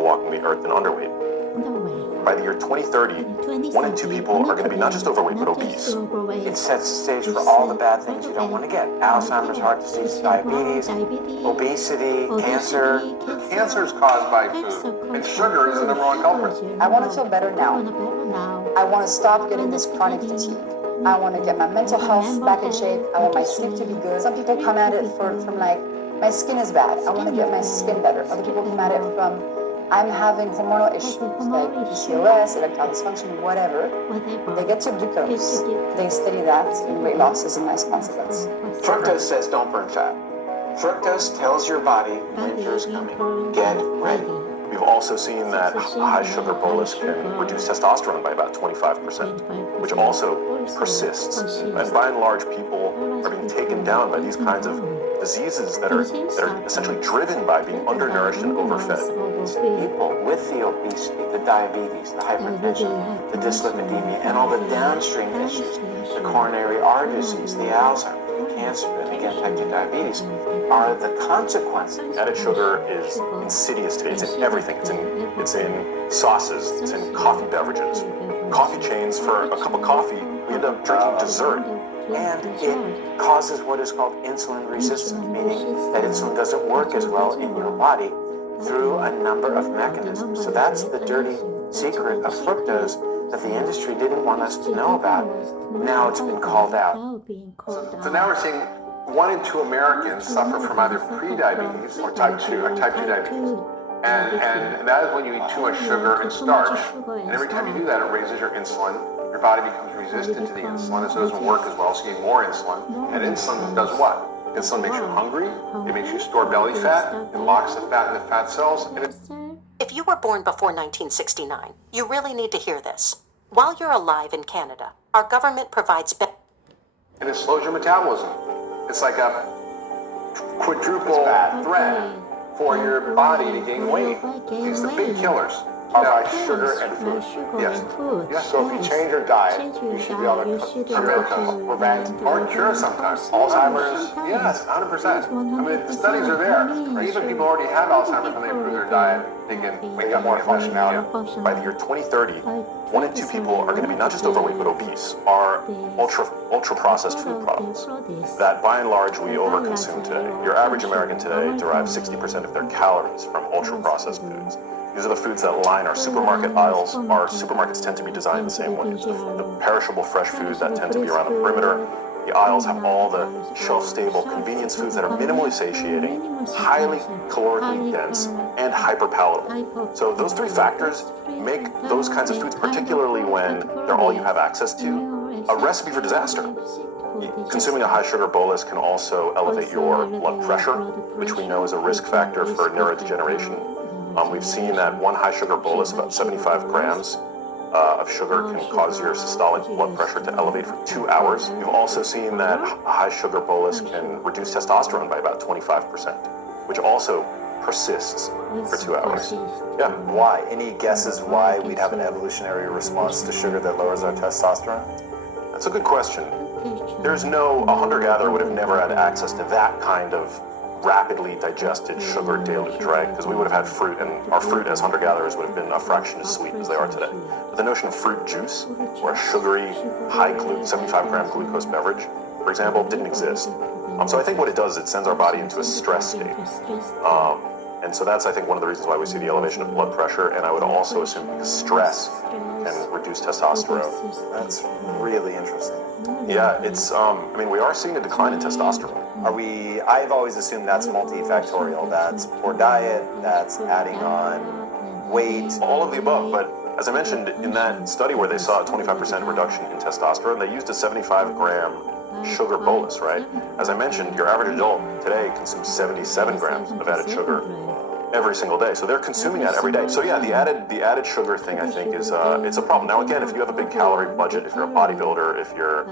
people walking the earth than underweight. By the year 2030, 1 in 2 people are going to be not just overweight, but obese. It sets the stage for all the bad things you don't want to get. Alzheimer's, heart disease, diabetes, obesity, cancer. Cancer is caused by food, and sugar is the number one culprit. I want to feel better now. I want to stop getting this chronic fatigue. I want to get my mental health back in shape. I want my sleep to be good. Some people come at it from like, my skin is bad. I want to get my skin better. Other people come at it from, I'm having hormonal issues like PCOS, erectile dysfunction, whatever. They get to glucose. They study that, and weight loss is a nice consequence. Fructose says don't burn fat. Fructose tells your body winter is coming. Get ready. We've also seen that a high sugar bolus can reduce testosterone by about 25%, which also persists. And by and large, people are being taken down by these kinds of diseases that are essentially driven by being undernourished and overfed. People with the obesity, the diabetes, the hypertension, the dyslipidemia, and all the downstream issues, the coronary artery disease, the Alzheimer's, the cancer, and again, type 2 diabetes, are the consequences. Added sugar is insidious today. It's in everything. It's in sauces. It's in coffee beverages. Coffee chains, for a cup of coffee, we end up drinking dessert. And it causes what is called insulin resistance, meaning that insulin doesn't work as well in your body through a number of mechanisms. So that's the dirty secret of fructose that the industry didn't want us to know about. Now it's been called out. So now we're seeing 1 in 2 Americans suffer from either pre-diabetes or type 2 diabetes. And that is when you eat too much sugar and starch. And every time you do that, it raises your insulin. Your body becomes resistant to the insulin, and so it doesn't work as well, so you need more insulin. And insulin does what? Insulin makes you hungry, it makes you store belly fat, it locks the fat in the fat cells, and it... If you were born before 1969, you really need to hear this. While you're alive in Canada, our government provides... And it slows your metabolism. It's like a quadruple threat for your body to gain weight. These are the big killers. By sugar and food. Yes. So if you change your diet, you should be able to prevent or cure sometimes. Alzheimer's, yes, 100%. I mean, the studies are there. Even people who already have Alzheimer's, when they improve their diet, they can wake up more functionality. By the year 2030, 1 in 2 people are going to be not just overweight but obese. Are ultra processed food products that by and large we overconsume today. Your average American today derives 60% of their calories from ultra processed foods. These are the foods that line our supermarket aisles. Our supermarkets tend to be designed the same way. It's the perishable fresh foods that tend to be around the perimeter. The aisles have all the shelf-stable convenience foods that are minimally satiating, highly calorically dense, and hyper-palatable. So those 3 factors make those kinds of foods, particularly when they're all you have access to, a recipe for disaster. Consuming a high sugar bolus can also elevate your blood pressure, which we know is a risk factor for neurodegeneration. We've seen that 1 high sugar bolus, about 75 grams of sugar, can cause your systolic blood pressure to elevate for 2 hours. We've also seen that a high sugar bolus can reduce testosterone by about 25%, which also persists for 2 hours. Yeah. Why? Any guesses why we'd have an evolutionary response to sugar that lowers our testosterone? That's a good question. A hunter-gatherer would have never had access to that kind of rapidly digested sugar deluge, right? Because we would have had fruit, and our fruit as hunter-gatherers would have been a fraction as sweet as they are today. But the notion of fruit juice, or a sugary, high 75-gram glucose beverage, for example, didn't exist. So I think what it does is it sends our body into a stress state. And so that's, I think, one of the reasons why we see the elevation of blood pressure, and I would also assume because stress can reduce testosterone. That's really interesting. Yeah, it's, we are seeing a decline in testosterone. I've always assumed that's multifactorial. That's poor diet, that's adding on weight. All of the above, but as I mentioned, in that study where they saw a 25% reduction in testosterone, they used a 75-gram sugar bolus, right? As I mentioned, your average adult today consumes 77 grams of added sugar every single day. So they're consuming that every day. So yeah, the added sugar thing, I think, is it's a problem. Now again, if you have a big calorie budget, if you're a bodybuilder, if you're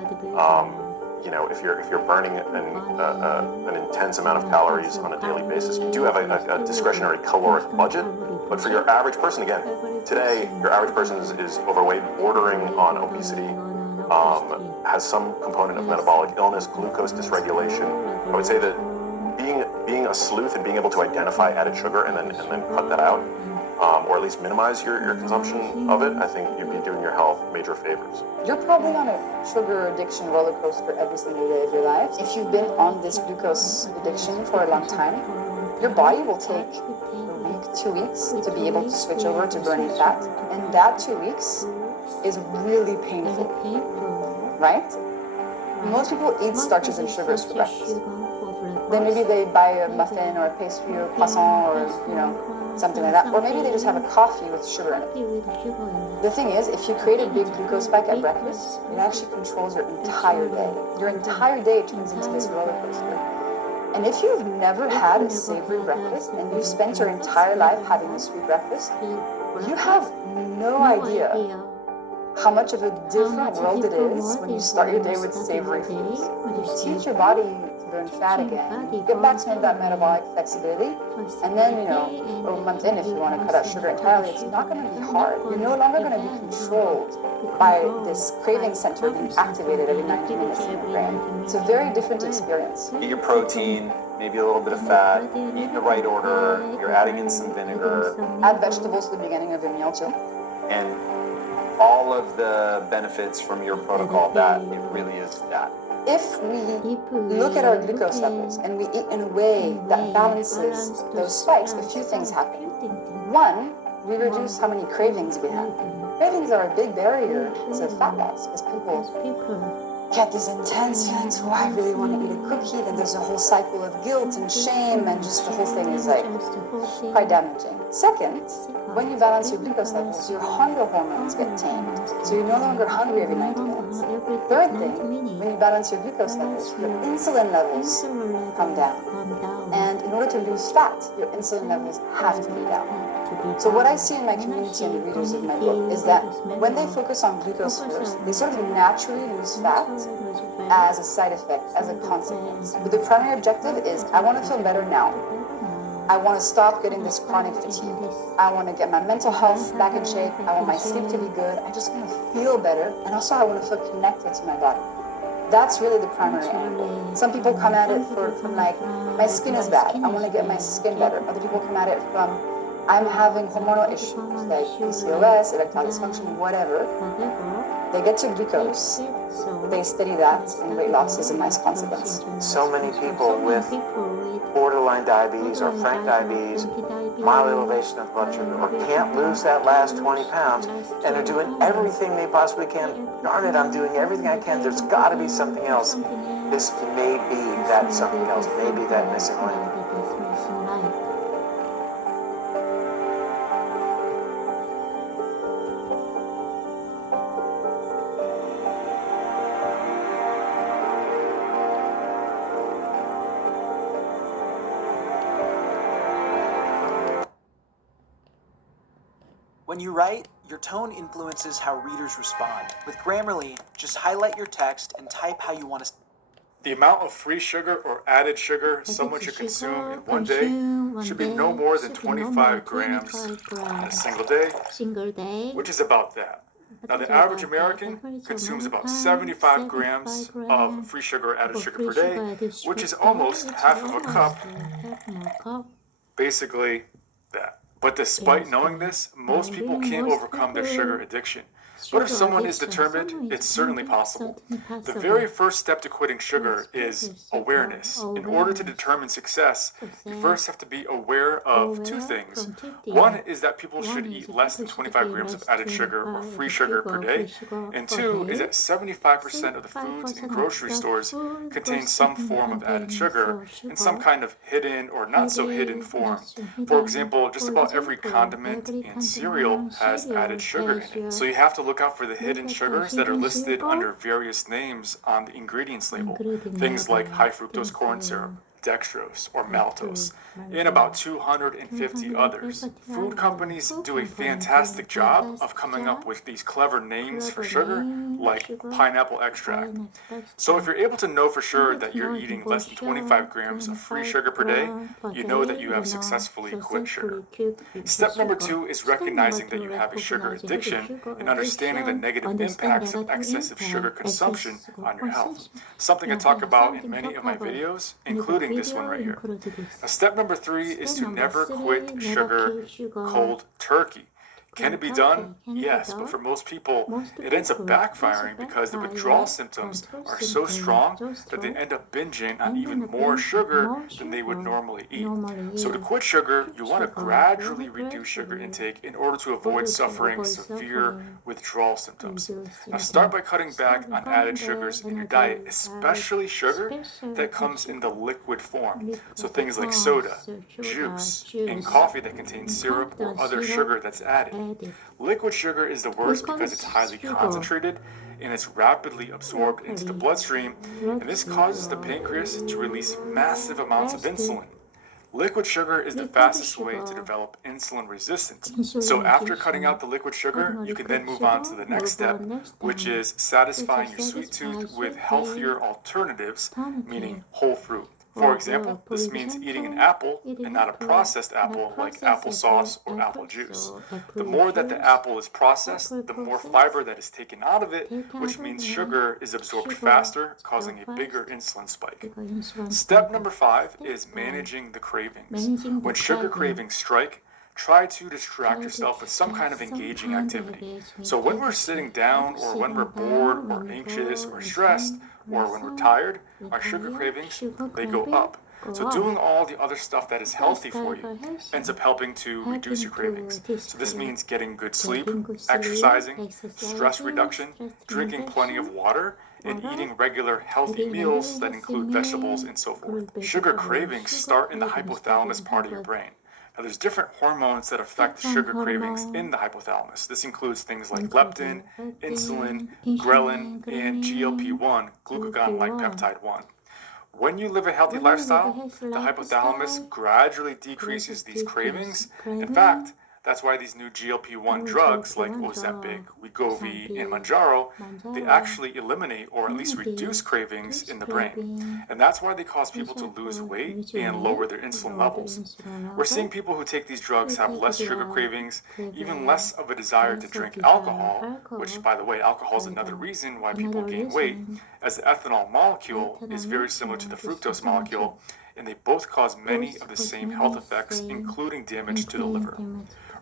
if you're burning an intense amount of calories on a daily basis, you do have a discretionary caloric budget. But for your average person, again, today your average person is overweight, bordering on obesity, has some component of metabolic illness, glucose dysregulation. I would say that being a sleuth and being able to identify added sugar and then cut that out or at least minimize your consumption of it, I think you'd be doing your health major favors. You're probably on a sugar addiction roller coaster every single day of your life. If you've been on this glucose addiction for a long time, your body will take a week, 2 weeks to be able to switch over to burning fat. And that 2 weeks is really painful, right? Most people eat starches and sugars for breakfast. Then maybe they buy a muffin or a pastry or a croissant or, something like that. Or maybe they just have a coffee with sugar in it. The thing is, if you create a big glucose spike at breakfast, it actually controls your entire day. Your entire day turns into this roller coaster. And if you've never had a savory breakfast and you've spent your entire life having a sweet breakfast, you have no idea how much of a different world it is when you start your day with savory foods. You teach your body to burn fat again, you get back some of that metabolic flexibility, and then, a month in, if you want to cut out sugar entirely, it's not going to be hard. You're no longer going to be controlled by this craving center being activated every 90 minutes in your brain. It's a very different experience. Eat your protein, maybe a little bit of fat, eat in the right order, you're adding in some vinegar. Add vegetables at the beginning of your meal too. And all of the benefits from your protocol, that it really is that. If we look at our glucose levels and we eat in a way that balances those spikes, a few things happen. One, we reduce how many cravings we have. Cravings are a big barrier to fat loss because people get these intense feelings, oh, I really want to eat a cookie, then there's a whole cycle of guilt and shame, and just the whole thing is quite damaging. Second, when you balance your glucose levels, your hunger hormones get tamed, so you're no longer hungry every 90 minutes. Third thing, when you balance your glucose levels, your insulin levels come down. And in order to lose fat, your insulin levels have to be down. So what I see in my community and the readers of my book is that when they focus on glucose first, they sort of naturally lose fat as a side effect, as a consequence. But the primary objective is, I want to feel better now. I want to stop getting this chronic fatigue. I want to get my mental health back in shape. I want my sleep to be good. I just want to feel better. And also I want to feel connected to my body. That's really the primary angle. Some people come at it from like, my skin is bad. I want to get my skin better. Other people come at it from, I'm having hormonal issues like PCOS, erectile dysfunction, whatever. They get to glucose, they study that, and weight loss is a nice consequence. So many people with borderline diabetes or frank diabetes, mild elevation of blood sugar, or can't lose that last 20 pounds, and they're doing everything they possibly can. Darn it, I'm doing everything I can. There's got to be something else. This may be that something else, maybe that missing link. When you write, your tone influences how readers respond. With Grammarly, just highlight your text and type how you want to. The amount of free sugar or added sugar someone should consume in one day should be no more than 25 grams in a single day, which is about that. Now, the average American consumes about 75 grams of free sugar or added sugar per day, which is almost half of a cup, basically that. But despite knowing this, most people can't overcome their sugar addiction. But if someone is determined, it's certainly possible. The very first step to quitting sugar is awareness. In order to determine success, you first have to be aware of two things. One is that people should eat less than 25 grams of added sugar or free sugar per day. And two is that 75% of the foods in grocery stores contain some form of added sugar in some kind of hidden or not so hidden form. For example, just about every condiment and cereal has added sugar in it. So you have to look out for the hidden sugars that are listed under various names on the ingredients label. Things like high fructose corn syrup, dextrose, or maltose, and about 250 others. Food companies do a fantastic job of coming up with these clever names for sugar, like pineapple extract. So if you're able to know for sure that you're eating less than 25 grams of free sugar per day, you know that you have successfully quit sugar. Step number 2 is recognizing that you have a sugar addiction and understanding the negative impacts of excessive sugar consumption on your health. Something I talk about in many of my videos, including this one right here. Now, step number 3 is to never quit sugar cold turkey. Can it be done? Yes, but for most people, it ends up backfiring because the withdrawal symptoms are so strong that they end up binging on even more sugar than they would normally eat. So to quit sugar, you want to gradually reduce sugar intake in order to avoid suffering severe withdrawal symptoms. Now start by cutting back on added sugars in your diet, especially sugar that comes in the liquid form. So things like soda, juice, and coffee that contains syrup or other sugar that's added. Liquid sugar is the worst because it's highly concentrated and it's rapidly absorbed into the bloodstream, and this causes the pancreas to release massive amounts of insulin. Liquid sugar is the fastest way to develop insulin resistance. So after cutting out the liquid sugar, you can then move on to the next step, which is satisfying your sweet tooth with healthier alternatives, meaning whole fruit. For example, this means eating an apple and not a processed apple like applesauce or apple juice. The more that the apple is processed, the more fiber that is taken out of it, which means sugar is absorbed faster, causing a bigger insulin spike. Step number 5 is managing the cravings. When sugar cravings strike, try to distract yourself with some kind of engaging activity. So when we're sitting down, or when we're bored or anxious or stressed, or when we're tired, our sugar cravings, they go up. So doing all the other stuff that is healthy for you ends up helping to reduce your cravings. So this means getting good sleep, exercising, stress reduction, drinking plenty of water, and eating regular healthy meals that include vegetables and so forth. Sugar cravings start in the hypothalamus part of your brain. Now, there's different hormones that affect the sugar cravings in the hypothalamus. This includes things like leptin, insulin, ghrelin, and GLP-1, glucagon-like peptide 1. When you live a healthy lifestyle, the hypothalamus gradually decreases these cravings. In fact, that's why these new GLP-1 drugs like Ozempic, Wegovy, and Mounjaro, they actually eliminate or at least reduce cravings in the brain. And that's why they cause people to lose weight and lower their insulin levels. We're seeing people who take these drugs have less sugar cravings, even less of a desire to drink alcohol, which, by the way, alcohol is another reason why people gain weight, as the ethanol molecule is very similar to the fructose molecule, and they both cause many of the same health effects, including damage to the liver.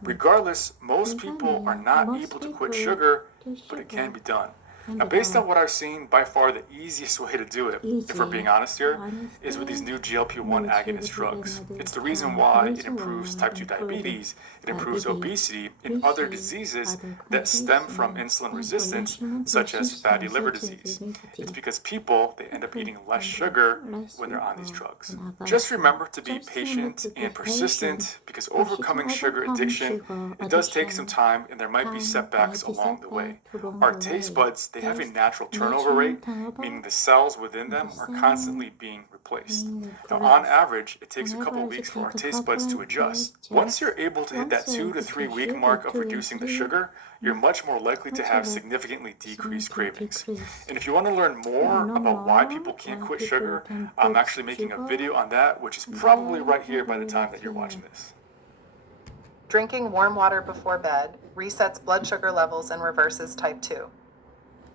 Regardless, most people are not able to quit sugar, but it can be done. Now, based on what I've seen, by far the easiest way to do it, if we're being honest here, is with these new GLP-1 agonist drugs. It's the reason why it improves type 2 diabetes, it improves obesity, and other diseases that stem from insulin resistance, such as fatty liver disease. It's because people, they end up eating less sugar when they're on these drugs. Just remember to be patient and persistent, because overcoming sugar addiction, it does take some time, and there might be setbacks along the way. Our taste buds, they have a natural turnover rate, meaning the cells within them are constantly being replaced. Now, on average, it takes a couple weeks for our taste buds to adjust. Once you're able to hit that 2 to 3 week mark of reducing the sugar, you're much more likely to have significantly decreased cravings. And if you want to learn more about why people can't quit sugar, I'm actually making a video on that, which is probably right here by the time that you're watching this. Drinking warm water before bed resets blood sugar levels and reverses type 2.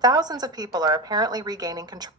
Thousands of people are apparently regaining control.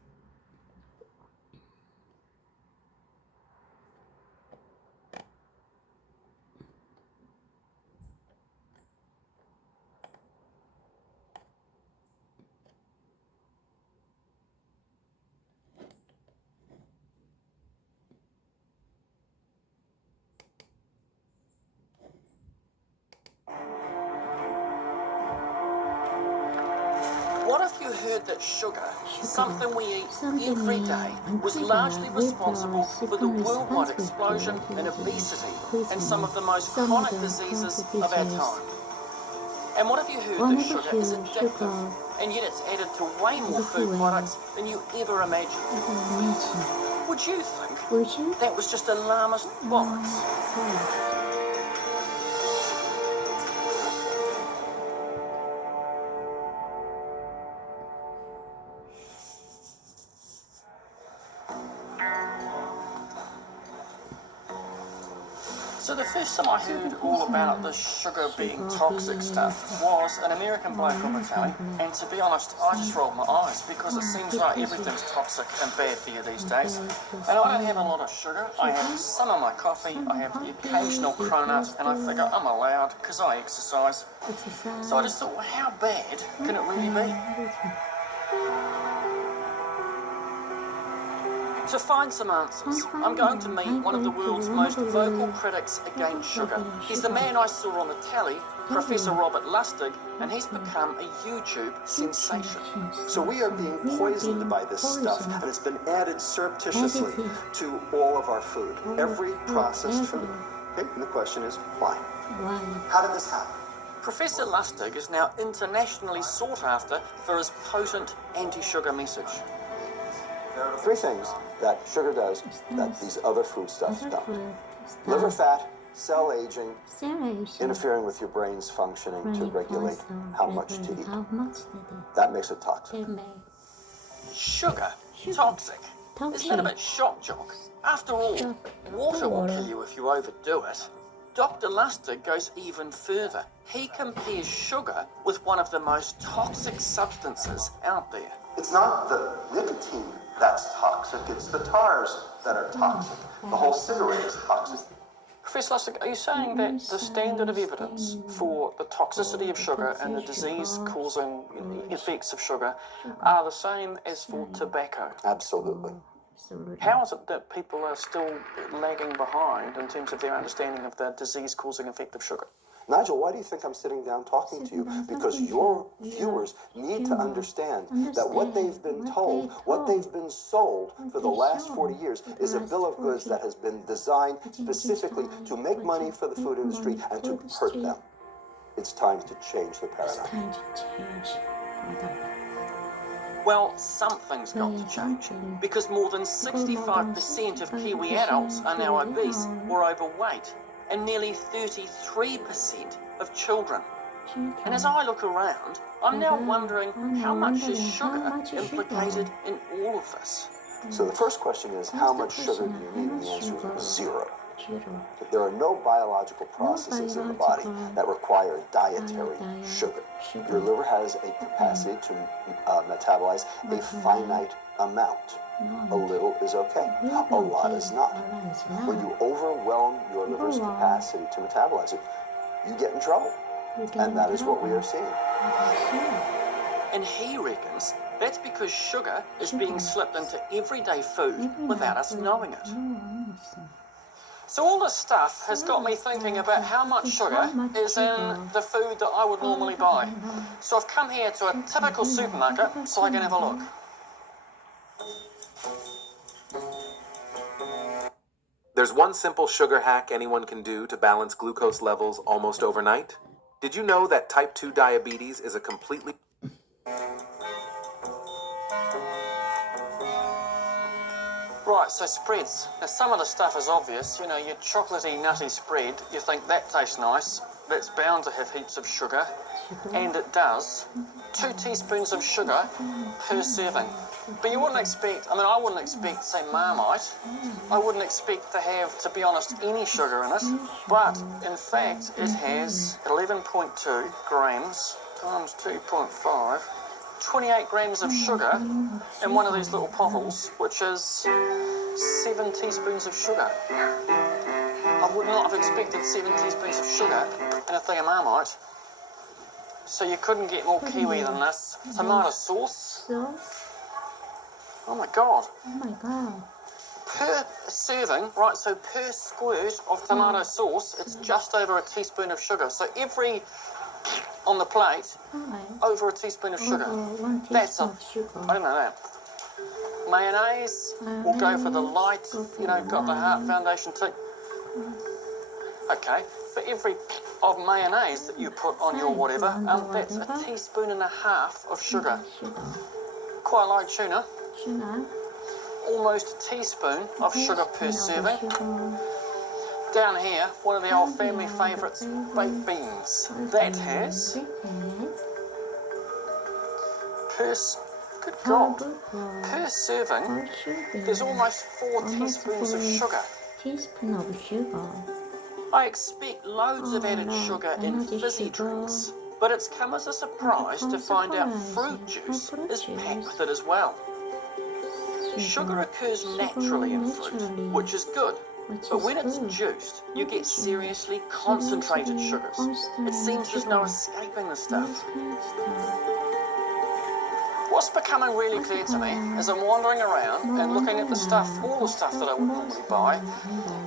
What if you heard that sugar, something we eat every day, was largely responsible for the worldwide explosion in obesity and some of the most chronic diseases of our time? And what if you heard that sugar is addictive, and yet it's added to way more food products than you ever imagined? Would you think that was just alarmist bollocks? So the first time I heard all about the sugar being toxic stuff was an American bloke on the telly, and to be honest, I just rolled my eyes because it seems like everything's toxic and bad for you these days. And I don't have a lot of sugar. I have some of my coffee, I have the occasional cronut, and I figure I'm allowed because I exercise. So I just thought, well, how bad can it really be? To find some answers, I'm going to meet one of the world's most vocal critics against sugar. He's the man I saw on the telly, Professor Robert Lustig, and he's become a YouTube sensation. So we are being poisoned by this stuff, and it's been added surreptitiously to all of our food, every processed food. Okay, and the question is, why? How did this happen? Professor Lustig is now internationally sought after for his potent anti-sugar message. There are three things that sugar does that these other foodstuffs don't. Liver fat, cell aging, interfering with your brain's functioning to regulate how much to eat. That makes it toxic. Sugar? Toxic? Isn't that a bit shock jock? After all, water will kill you if you overdo it. Dr. Lustig goes even further. He compares sugar with one of the most toxic substances out there. It's not the nicotine that's toxic, it's the tars that are toxic. The whole cigarette is toxic. Professor Lustig, are you saying that the standard of evidence for the toxicity of sugar and the disease-causing effects of sugar are the same as for tobacco? Absolutely. How is it that people are still lagging behind in terms of their understanding of the disease-causing effect of sugar? Nigel, why do you think I'm sitting down talking to you? Because your viewers need to understand that what they've been told, what they've been sold for the last 40 years is a bill of goods that has been designed specifically to make money for the food industry and to hurt them. It's time to change the paradigm. Well, something's got to change, because more than 65% of Kiwi adults are now obese or overweight, and nearly 33% of children. And as I look around, I'm now wondering how much is sugar implicated in all of this? So the first question is, how much sugar do you need? And the answer is 0. There are no biological processes in the body that require dietary sugar. Your liver has a capacity to metabolize a finite amount. A little is okay, a lot is not. When you overwhelm your liver's capacity to metabolize it, you get in trouble. And that is what we are seeing. And he reckons that's because sugar is being slipped into everyday food without us knowing it. So all this stuff has got me thinking about how much sugar is in the food that I would normally buy. So I've come here to a typical supermarket so I can have a look. There's one simple sugar hack anyone can do to balance glucose levels almost overnight. Did you know that type 2 diabetes is a completely... Right, so spreads. Now some of the stuff is obvious. You know, your chocolatey, nutty spread, you think that tastes nice. That's bound to have heaps of sugar. And it does. 2 teaspoons of sugar per serving. But you wouldn't expect, I wouldn't expect, say, Marmite. I wouldn't expect to have, to be honest, any sugar in it. But, in fact, it has 11.2 grams times 2.5, 28 grams of sugar in one of these little bottles, which is 7 teaspoons of sugar. I would not have expected 7 teaspoons of sugar in a thing of Marmite. So you couldn't get more kiwi than this. Tomato sauce. Oh my god. Per serving, right, so per squirt of tomato sauce, it's just over a teaspoon of sugar. So every, on the plate, over a teaspoon of sugar. That's a, I don't know that. Mayonnaise, we'll go for the light, you know, got the Heart Foundation tea. Okay, for every of mayonnaise that you put on your whatever, that's a teaspoon and a half of sugar. Quite like tuna. Almost a teaspoon of sugar per serving. Down here, one of the old family favourites, baked beans. That has good God, per serving, there's almost 4 teaspoons of sugar. I expect loads of added sugar in fizzy drinks, but it's come as a surprise to find out fruit juice is packed with it as well. Sugar occurs naturally in fruit, which is good, but when it's juiced, you get seriously concentrated sugars. It seems there's no escaping the stuff. What's becoming really clear to me as I'm wandering around and looking at the stuff, all the stuff that I would normally buy,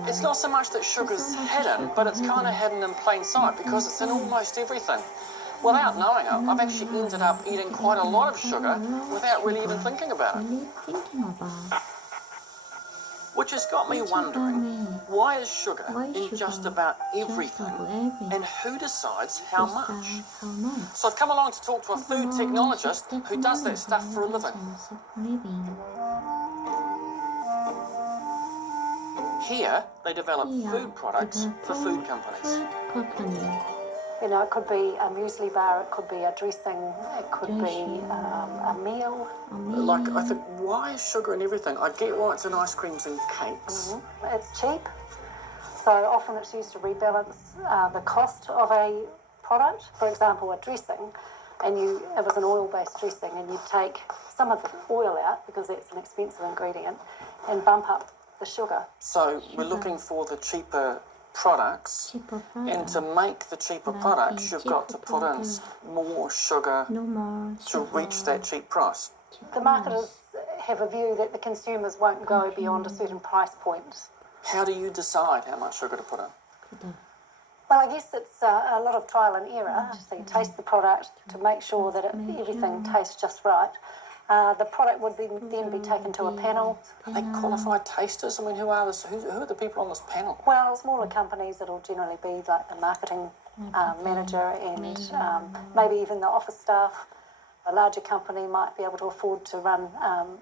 it's not so much that sugar's hidden, but it's kind of hidden in plain sight because it's in almost everything. Without knowing it, I've actually ended up eating quite a lot of sugar without really even thinking about it. Which has got me wondering, why is sugar in just about everything, and who decides how much? So I've come along to talk to a food technologist who does that stuff for a living. Here, they develop food products for food companies. You know, it could be a muesli bar, it could be a dressing, it could be a meal. Like, I think, why is sugar in everything? I get why it's in ice creams and cakes. It's cheap, so often it's used to rebalance the cost of a product. For example, a dressing, and it was an oil-based dressing, and you take some of the oil out because it's an expensive ingredient, and bump up the sugar. So we're looking for the cheaper products, and to make the cheaper products, you've got to put in more sugar to reach that cheap price. The marketers have a view that the consumers won't go beyond a certain price point. How do you decide how much sugar to put in? Well, I guess it's a lot of trial and error. So you taste the product to make sure that everything tastes just right. The product would then be taken to a panel. Are they qualified tasters? I mean, who are the people on this panel? Well, smaller companies, it'll generally be like the marketing manager and maybe even the office staff. A larger company might be able to afford to run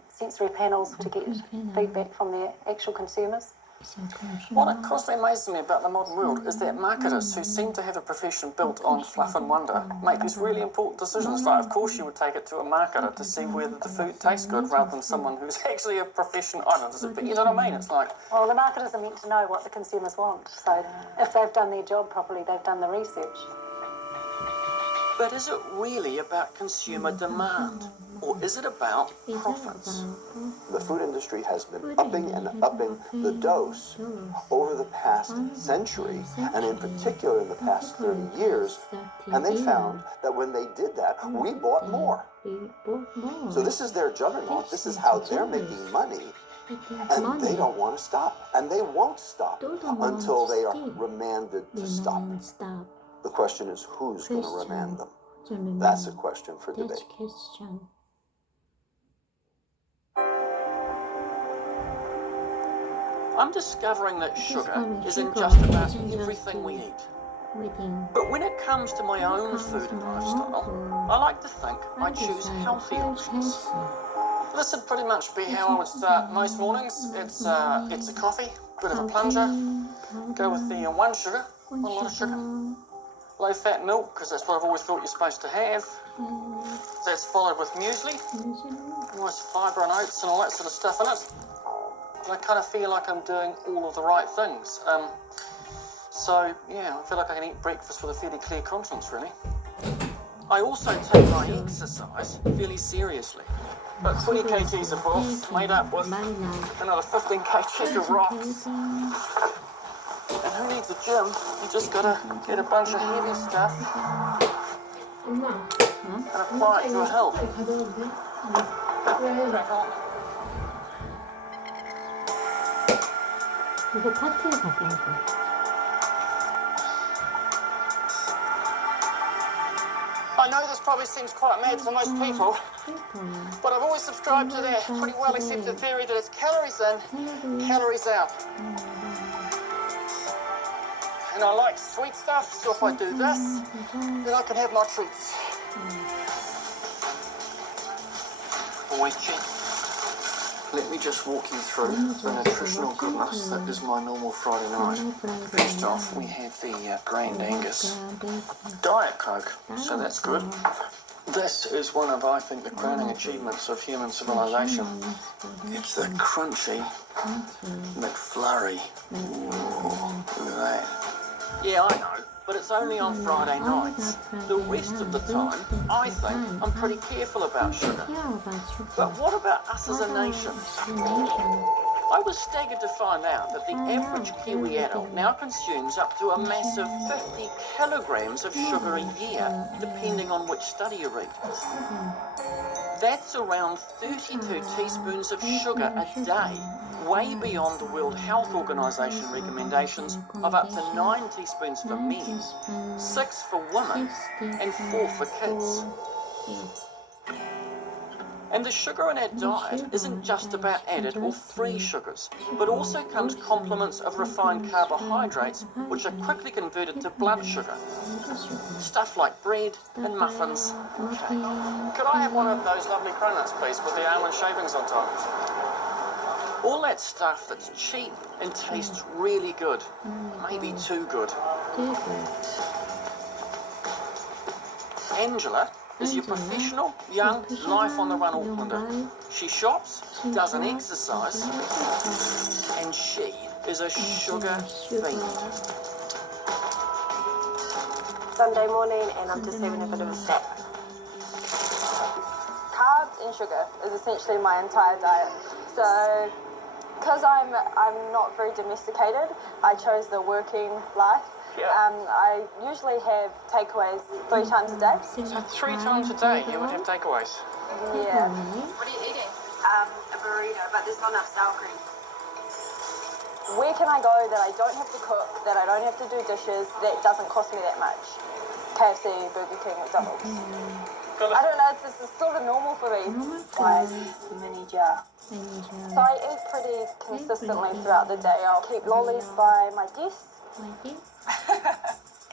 sensory panels to get feedback from their actual consumers. What constantly amazes me about the modern world is that marketers who seem to have a profession built on fluff and wonder make these really important decisions. Like, of course, you would take it to a marketer to see whether the food tastes good rather than someone who's actually a profession. I don't know, but you know what I mean? It's like... Well, the marketers are meant to know what the consumers want. So if they've done their job properly, they've done the research. But is it really about consumer demand? Or is it about profits? The food industry has been upping and upping the dose over the past century, and in particular in the past 30 years, and they found that when they did that, we bought more. So this is their juggernaut, this is how they're making money, and they don't want to stop, and they won't stop until they are remanded to stop. The question is, who's going to remand them? That's a question for debate. I'm discovering that sugar is in just about everything we eat. But when it comes to my own food and lifestyle, I like to think I choose healthy options. This would pretty much be how I would start most mornings. It's a coffee, bit of a plunger, go with the one sugar, one lot of sugar. Low-fat milk, because that's what I've always thought you're supposed to have. That's followed with muesli, nice fibre and oats and all that sort of stuff in it. And I kind of feel like I'm doing all of the right things. So, yeah, I feel like I can eat breakfast with a fairly clear conscience, really. I also take my exercise fairly seriously. About 20 kgs of broth, made up with another 15 kgs of rocks. And who needs a gym? You just gotta get a bunch of heavy stuff and apply it to a health. 이거 파티에 가보라고. I know this probably seems quite mad to most people, but I've always subscribed to the pretty well accepted theory that it's calories in, calories out. And I like sweet stuff, so if I do this, then I can have my treats. Always cheap. Let me just walk you through the nutritional goodness that is my normal Friday night. First off, we have the Grand Angus Diet Coke, so that's good. This is one of, I think, the crowning achievements of human civilization. It's the crunchy McFlurry. Ooh, look at that. Yeah, I know, but it's only on Friday nights. The rest of the time, I think I'm pretty careful about sugar. But what about us as a nation? I was staggered to find out that the average Kiwi adult now consumes up to a massive 50 kilograms of sugar a year, depending on which study you read. That's around 32 teaspoons of sugar a day, way beyond the World Health Organization recommendations of up to 9 teaspoons for men, 6 for women, and 4 for kids. And the sugar in our diet isn't just about added or free sugars, but also comes complements of refined carbohydrates, which are quickly converted to blood sugar. Stuff like bread and muffins and cake. Could I have one of those lovely cronuts, please, with the almond shavings on top? All that stuff that's cheap and tastes really good. Maybe too good. Angela is your professional, young, life-on-the-run Aucklander. She shops, doesn't exercise, and she is a sugar fiend. Sunday morning, and I'm just having a bit of a snack. Carbs and sugar is essentially my entire diet. So, because I'm not very domesticated, I chose the working life. Yeah. I usually have takeaways 3 times a day. So 3 times a day you would have takeaways? Yeah. What are you eating? A burrito, but there's not enough sour cream. Where can I go that I don't have to cook, that I don't have to do dishes, that doesn't cost me that much? KFC, Burger King, McDonald's. I don't know, it's sort of normal for me. Mini jar. So I eat pretty consistently throughout the day. I'll keep lollies by my desk.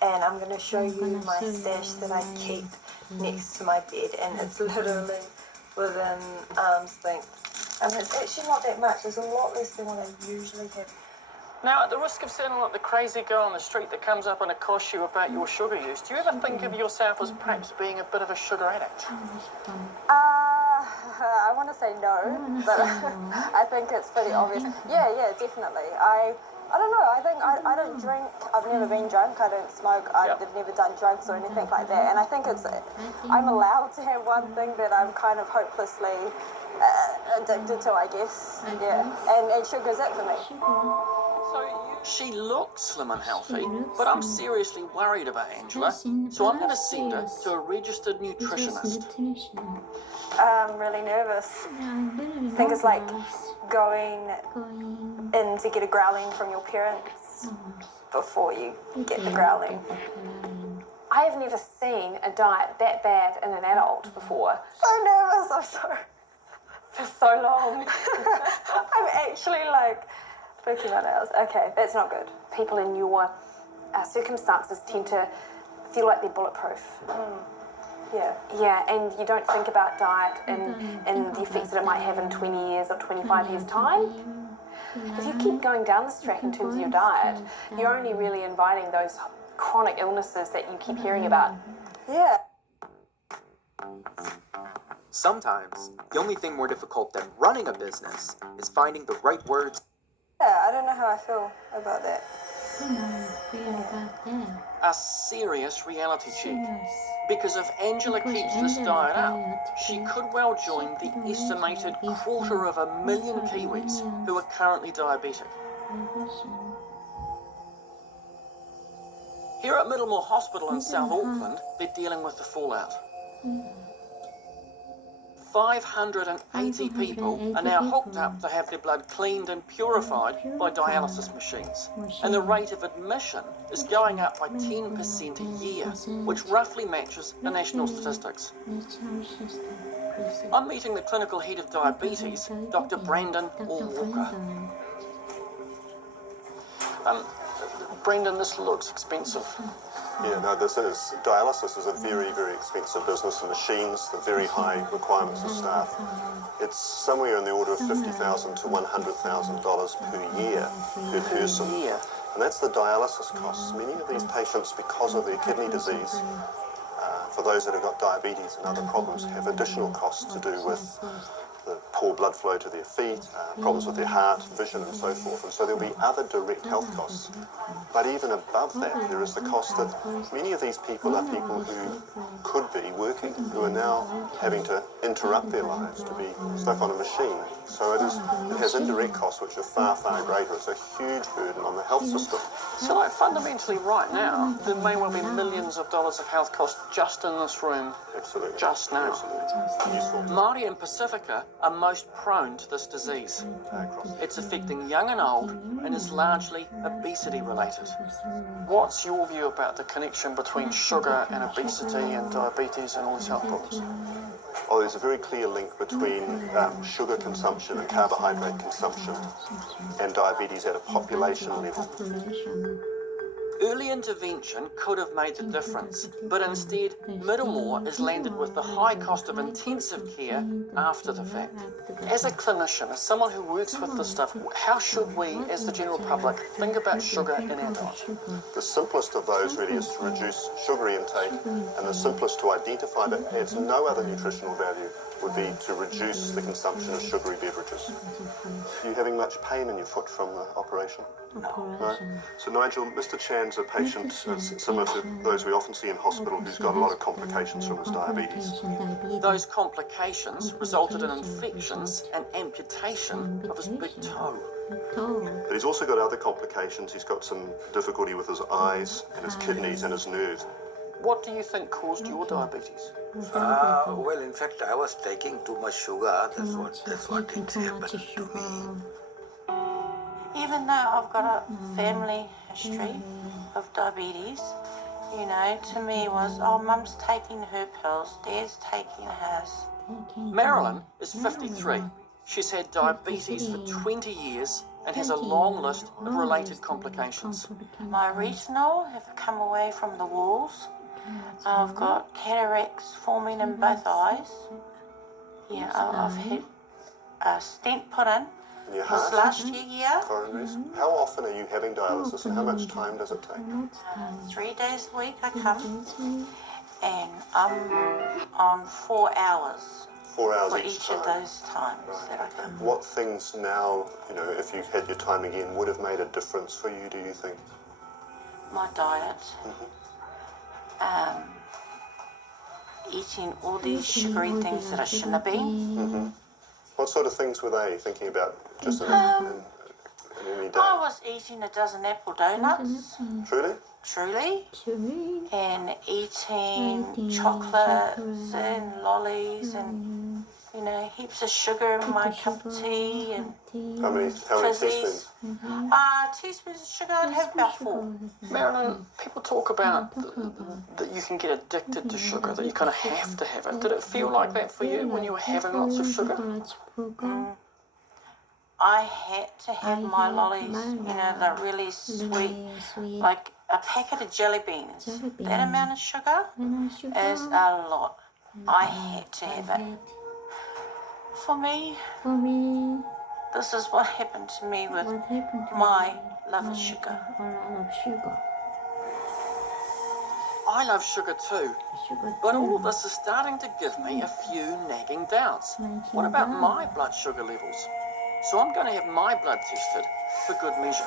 And I'm going to show you my stash that I keep next to my bed, and it's literally within arm's length. And it's actually not that much. There's a lot less than what I usually have. Now, at the risk of sounding like the crazy girl on the street that comes up and accosts you about your sugar use, do you ever think of yourself as perhaps being a bit of a sugar addict? I want to say no, but I think it's pretty obvious. Yeah, definitely. I don't know, I think I don't drink, I've never been drunk, I don't smoke, I've never done drugs or anything like that, and I think I'm allowed to have one thing that I'm kind of hopelessly addicted to, I guess, and sugar's it for me. She looks slim and healthy, but I'm seriously worried about Angela, so I'm going to send her to a registered nutritionist. I'm really nervous. I think it's like going in to get a growling from your parents before you get the growling. I have never seen a diet that bad in an adult before. So nervous, for so long. I'm actually like freaking my nails. Okay, that's not good. People in your circumstances tend to feel like they're bulletproof. Yeah, and you don't think about diet and the effects that it might have in 20 years or 25 years' time. If you keep going down this track in terms of your diet, you're only really inviting those chronic illnesses that you keep hearing about. Yeah. Sometimes, the only thing more difficult than running a business is finding the right words. Yeah, I don't know how I feel about that. A serious reality check. Because if Angela keeps this diet up, she could well join the estimated 250,000 Kiwis who are currently diabetic. Here at Middlemore Hospital in South Auckland, they're dealing with the fallout. 580 people are now hooked up to have their blood cleaned and purified by dialysis machines. And the rate of admission is going up by 10% a year, which roughly matches the national statistics. I'm meeting the clinical head of diabetes, Dr. Brandon Walker. Brendan, this looks expensive. Yeah, no, dialysis is a very, very expensive business. The machines, the very high requirements of staff. It's somewhere in the order of $50,000 to $100,000 per year per person. And that's the dialysis costs. Many of these patients, because of their kidney disease, for those that have got diabetes and other problems, have additional costs to do with the poor blood flow to their feet, problems with their heart, vision, and so forth. And so there'll be other direct health costs. But even above that, there is the cost that many of these people are people who could be working, who are now having to interrupt their lives to be stuck on a machine. So it has indirect costs which are far, far greater. It's a huge burden on the health system. So, like, fundamentally, right now, there may well be millions of dollars of health costs just in this room. Absolutely. Just now. Absolutely. Māori and Pacifica are most prone to this disease. It's affecting young and old and is largely obesity related. What's your view about the connection between sugar and obesity and diabetes and all these health problems? Oh, there's a very clear link between sugar consumption and carbohydrate consumption and diabetes at a population level. Early intervention could have made the difference, but instead, Middlemore is landed with the high cost of intensive care after the fact. As a clinician, as someone who works with this stuff, how should we, as the general public, think about sugar in our diet? The simplest of those really is to reduce sugar intake, and the simplest to identify that adds no other nutritional value would be to reduce the consumption of sugary beverages. Are you having much pain in your foot from the operation? No. So Nigel, Mr. Chan's a patient similar to those we often see in hospital who's got a lot of complications from his diabetes. Those complications resulted in infections and amputation of his big toe. But he's also got other complications. He's got some difficulty with his eyes and his kidneys and his nerves. What do you think caused your diabetes? Well, in fact, I was taking too much sugar. That's what it happened to me. Even though I've got a family history of diabetes, you know, to me was, oh, Mum's taking her pills, Dad's taking his. Marilyn is 53. She's had diabetes for 20 years and has a long list of related complications. My retinal have come away from the walls. I've got cataracts forming in both eyes. Yeah, I've had a stent put in. Your This heart? last year, Coronaries? How often are you having dialysis and how much time does it take? 3 days a week I come, and I'm on 4 hours. 4 hours for each of time. those times that I come. What things now, you know, if you had your time again, would have made a difference for you, do you think? My diet, eating all these sugary things that I shouldn't have been. What sort of things were they thinking about just in any day? I was eating a dozen apple donuts. Truly? Truly. And eating chocolates and lollies and, you know, heaps of sugar in my cup of tea and How many teaspoons? Teaspoons of sugar, I'd have about 4. Marilyn, people talk about that you can get addicted to sugar, that you kind of have to have it. Did it feel like that for you when you were having lots of sugar? I had to have my lollies, you know, the really sweet, like a packet of jelly beans. That amount of sugar is a lot. I had to have it. For me, this is what happened to me with my love of sugar. I love sugar too, but all this is starting to give me a few nagging doubts. What about my blood sugar levels? So I'm going to have my blood tested for good measure.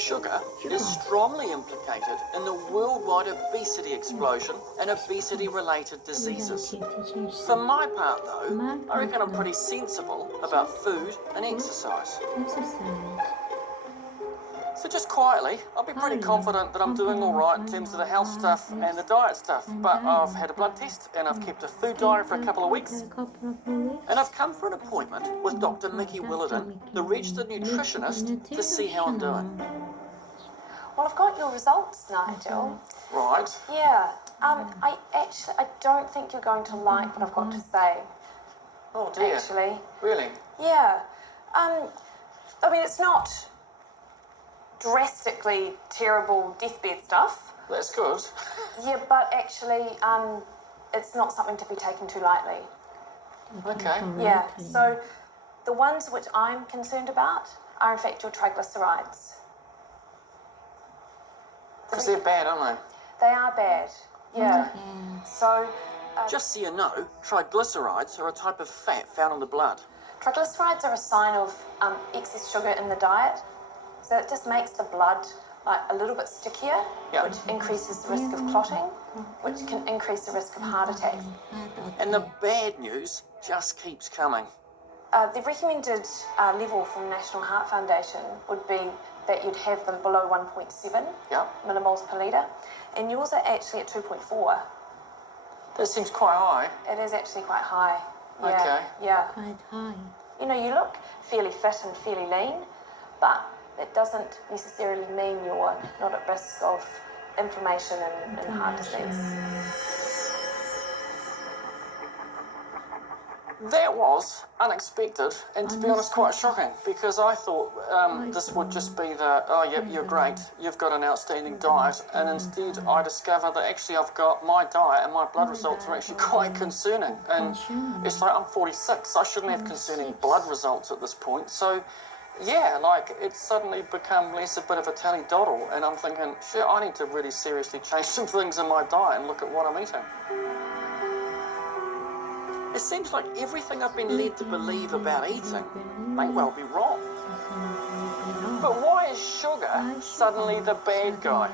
Sugar is strongly implicated in the worldwide obesity explosion and obesity-related diseases. For my part, though, I reckon I'm pretty sensible about food and exercise. So just quietly, I'll be pretty confident that I'm doing all right in terms of the health stuff and the diet stuff. But I've had a blood test and I've kept a food diary for a couple of weeks. And I've come for an appointment with Dr. Mickey Willardon, the registered nutritionist, to see how I'm doing. Well, I've got your results, Nigel. Right. Yeah. I don't think you're going to like what I've got to say. Oh dear. Actually. Really? Yeah. I mean, it's not drastically terrible deathbed stuff. That's good. Yeah, but actually, it's not something to be taken too lightly. Okay. Yeah. So, the ones which I'm concerned about are in fact your triglycerides. Because they're bad, aren't They are bad. Yeah. So. Just so you know, triglycerides are a type of fat found in the blood. Triglycerides are a sign of excess sugar in the diet. So it just makes the blood like a little bit stickier, which increases the risk of clotting, which can increase the risk of heart attack. And the bad news just keeps coming. The recommended level from National Heart Foundation would be that you'd have them below 1.7 millimoles per litre, and yours are actually at 2.4. That seems quite high. It is actually quite high. Yeah, Okay. Yeah. Quite high. You know, you look fairly fit and fairly lean, but it doesn't necessarily mean you're not at risk of inflammation and heart disease. That was unexpected and, to be honest, quite shocking, because I thought this would just be the, oh, yep, you're great, you've got an outstanding diet, and instead I discover that actually I've got my diet and my blood results are actually quite concerning. And it's like, I'm 46, I shouldn't have concerning blood results at this point. So, yeah, like, it's suddenly become less a bit of a tally doddle, and I'm thinking, shit, I need to really seriously change some things in my diet and look at what I'm eating. It seems like everything I've been led to believe about eating may well be wrong. But why is sugar suddenly the bad guy?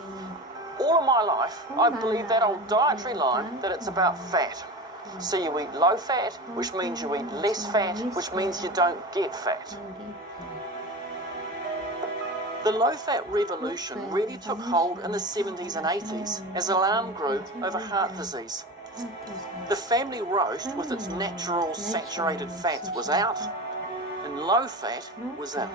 All of my life, I believed that old dietary line that it's about fat. So you eat low fat, which means you eat less fat, which means you don't get fat. The low-fat revolution really took hold in the 70s and 80s as alarm grew over heart disease. The family roast with its natural saturated fats was out, and low fat was in.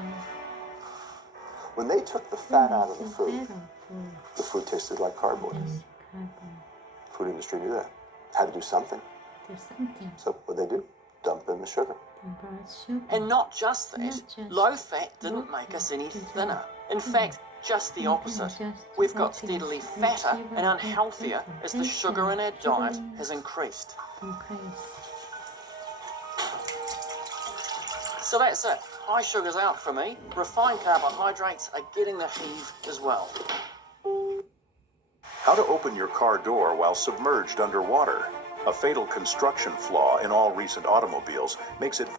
When they took the fat out of the food tasted like cardboard. Food industry knew that. Had to do something. So what they do? Dump in the sugar. And not just that, low fat didn't make us any thinner. In fact, just the opposite. We've got steadily fatter and unhealthier as the sugar in our diet has increased. So that's it. High sugar's out for me. Refined carbohydrates are getting the heave as well. How to open your car door while submerged underwater. A fatal construction flaw in all recent automobiles makes it...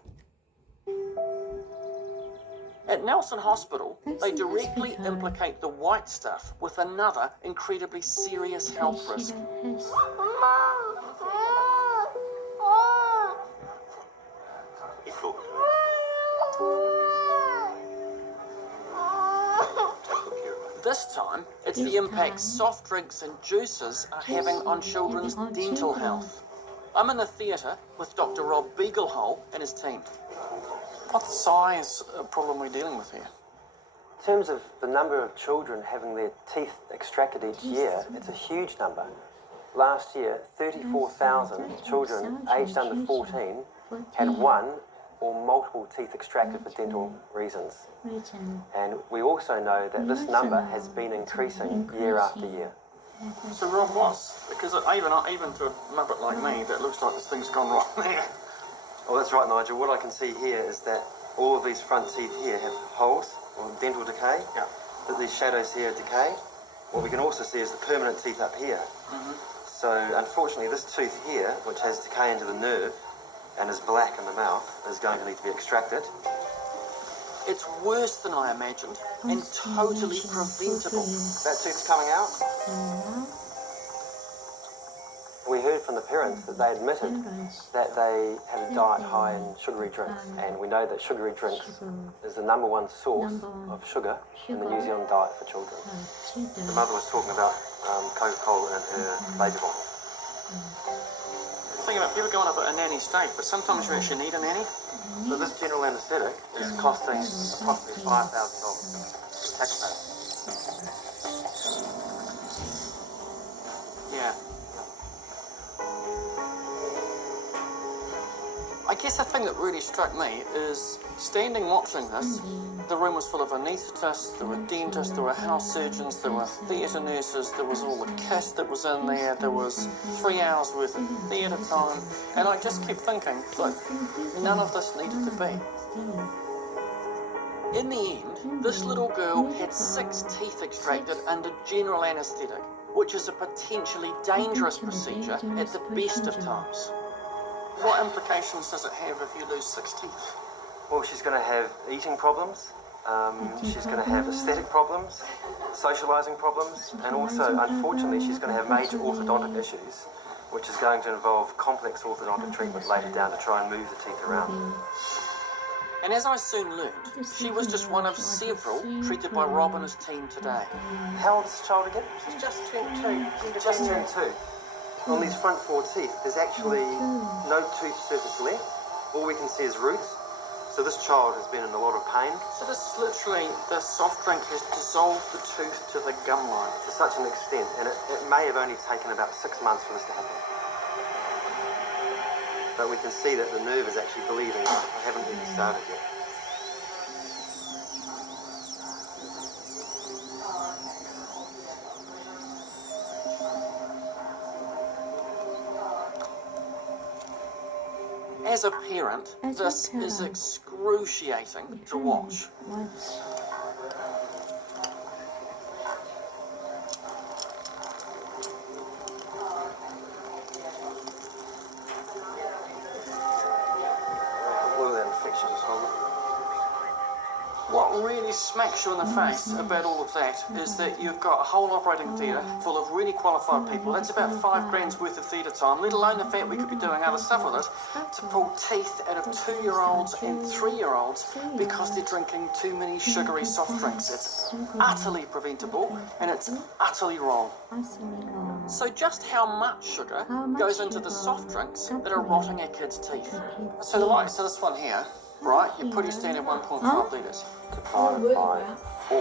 At Nelson Hospital, they directly implicate the white stuff with another incredibly serious health risk. This time, it's the impact soft drinks and juices are having on children's dental health. I'm in the theatre with Dr. Rob Beaglehole and his team. What size problem are we dealing with here? In terms of the number of children having their teeth extracted each year, it's a huge number. Last year, 34,000 children aged under 14 had one or multiple teeth extracted for dental reasons. And we also know that this number has been increasing year after year. So Rob, because even to a muppet like me, that looks like this thing's gone right there. Well, that's right, Nigel. What I can see here is that all of these front teeth here have holes or dental decay, that these shadows here decay. What we can also see is the permanent teeth up here. So unfortunately, this tooth here, which has decay into the nerve and is black in the mouth, is going to need to be extracted. It's worse than I imagined and totally preventable. That tooth's coming out. We heard from the parents that they admitted that they had a diet high in sugary drinks, and we know that sugary drinks is the #1 source of sugar in the New Zealand diet for children. The mother was talking about Coca-Cola in her baby bottle. Think about people going up at a nanny state, but sometimes you actually need a nanny. So this general anaesthetic is costing approximately $5,000 for taxpayers. Yeah. I guess the thing that really struck me is standing watching this, the room was full of anaesthetists, there were dentists, there were house surgeons, there were theatre nurses, there was all the kit that was in there was 3 hours worth of theatre time, and I just kept thinking, look, none of this needed to be. In the end, this little girl had 6 teeth extracted under general anaesthetic, which is a potentially dangerous procedure at the best of times. What implications does it have if you lose 6 teeth? Well, she's going to have eating problems, she's going to have aesthetic problems, socialising problems, and also, unfortunately, she's going to have major orthodontic issues, which is going to involve complex orthodontic treatment later down to try and move the teeth around. And as I soon learned, she was just one of several treated by Rob and his team today. How old is the child again? She's just turned 2. Just turned 2. On these front 4 teeth, there's actually no tooth surface left. All we can see is roots. So this child has been in a lot of pain. So this is literally, the soft drink has dissolved the tooth to the gum line. To such an extent, and it may have only taken about 6 months for this to happen. But we can see that the nerve is actually bleeding. I haven't really started yet. As a parent, this is excruciating to watch. What really smacks you in the face about all of that is that you've got a whole operating theatre full of really qualified people. That's about $5,000 worth of theatre time, let alone the fact we could be doing other stuff with it, to pull teeth out of 2-year-olds and 3-year-olds because they're drinking too many sugary soft drinks. It's utterly preventable and it's utterly wrong. So just how much sugar goes into the soft drinks that are rotting our kids' teeth? So the likes of this one here, right, you're pretty standard 1.5 litres. Divided by 4.